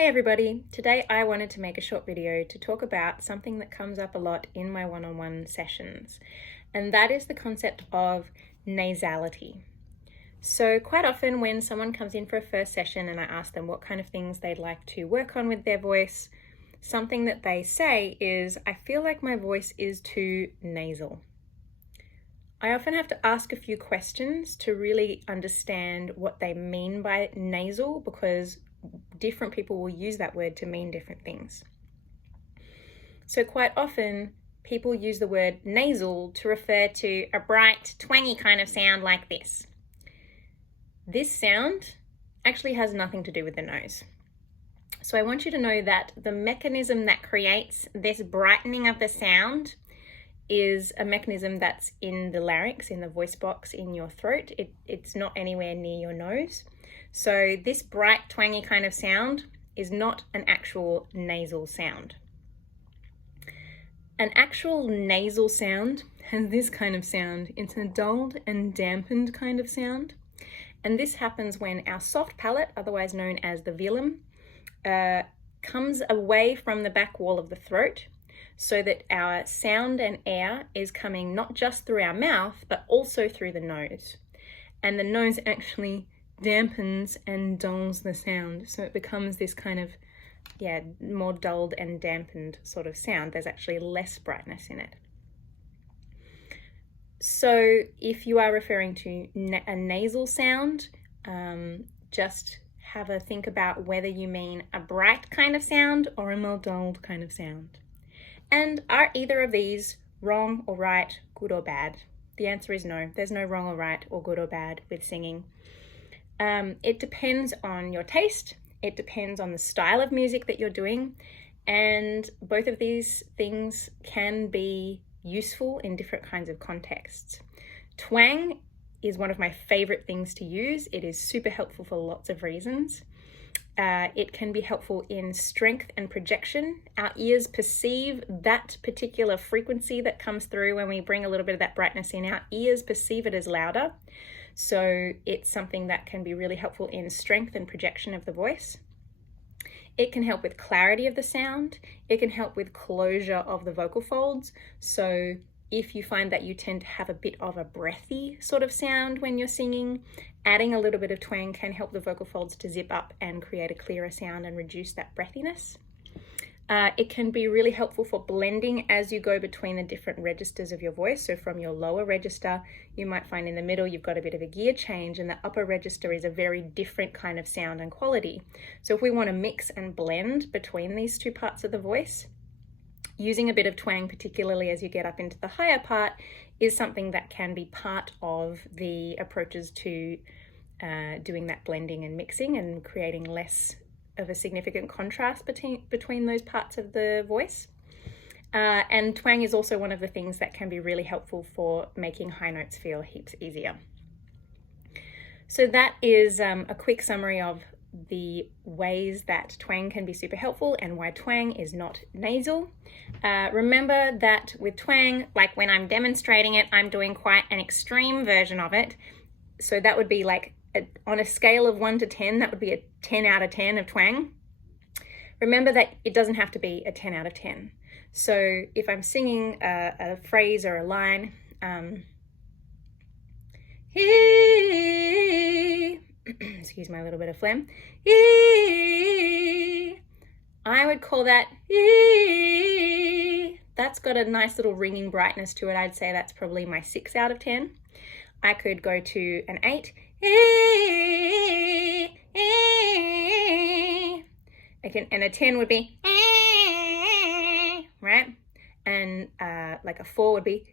Hey everybody, today I wanted to make a short video to talk about something that comes up a lot in my one-on-one sessions, and that is the concept of nasality. So quite often when someone comes in for a first session and I ask them what kind of things they'd like to work on with their voice, something that they say is, I feel like my voice is too nasal. I often have to ask a few questions to really understand what they mean by nasal, because different people will use that word to mean different things. So quite often people use the word nasal to refer to a bright, twangy kind of sound like this. This sound actually has nothing to do with the nose. So I want you to know that the mechanism that creates this brightening of the sound is a mechanism that's in the larynx, in the voice box in your throat. It's not anywhere near your nose. So this bright, twangy kind of sound is not an actual nasal sound. An actual nasal sound has this kind of sound. It's a dulled and dampened kind of sound. And this happens when our soft palate, otherwise known as the velum, comes away from the back wall of the throat, so that our sound and air is coming not just through our mouth, but also through the nose. And the nose actually dampens and dulls the sound, so it becomes this kind of more dulled and dampened sort of sound. There's actually less brightness in it. So if you are referring to a nasal sound, just have a think about whether you mean a bright kind of sound or a more dulled kind of sound. And are either of these wrong or right, good or bad? The answer is no. There's no wrong or right or good or bad with singing. It depends on your taste, it depends on the style of music that you're doing, and both of these things can be useful in different kinds of contexts. Twang is one of my favorite things to use. It is super helpful for lots of reasons. It can be helpful in strength and projection. Our ears perceive that particular frequency that comes through when we bring a little bit of that brightness in. Our ears perceive it as louder. So it's something that can be really helpful in strength and projection of the voice. It can help with clarity of the sound. It can help with closure of the vocal folds. So if you find that you tend to have a bit of a breathy sort of sound when you're singing, adding a little bit of twang can help the vocal folds to zip up and create a clearer sound and reduce that breathiness. It can be really helpful for blending as you go between the different registers of your voice. So from your lower register, you might find in the middle you've got a bit of a gear change, and the upper register is a very different kind of sound and quality. So if we want to mix and blend between these two parts of the voice, using a bit of twang, particularly as you get up into the higher part, is something that can be part of the approaches to doing that blending and mixing and creating less of a significant contrast between those parts of the voice. And twang is also one of the things that can be really helpful for making high notes feel heaps easier. So that is a quick summary of the ways that twang can be super helpful and why twang is not nasal. Remember that with twang, like when I'm demonstrating it, I'm doing quite an extreme version of it. So that would be like on a scale of 1 to 10, that would be a 10 out of 10 of twang. Remember that it doesn't have to be a 10 out of 10. So if I'm singing a phrase or a line, excuse my little bit of phlegm, I would call that, that's got a nice little ringing brightness to it. I'd say that's probably my 6 out of 10. I could go to an 8. Again, and a 10 would be, right? And like a 4 would be,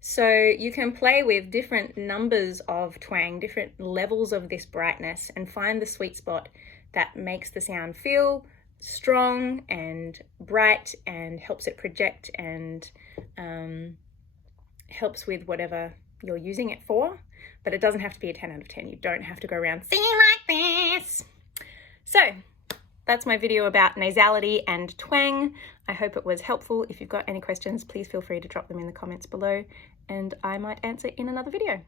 so you can play with different numbers of twang, different levels of this brightness, and find the sweet spot that makes the sound feel strong and bright and helps it project and helps with whatever you're using it for. But it doesn't have to be a 10 out of 10. You don't have to go around singing like this. So that's my video about nasality and twang. I hope it was helpful. If you've got any questions, please feel free to drop them in the comments below, and I might answer in another video.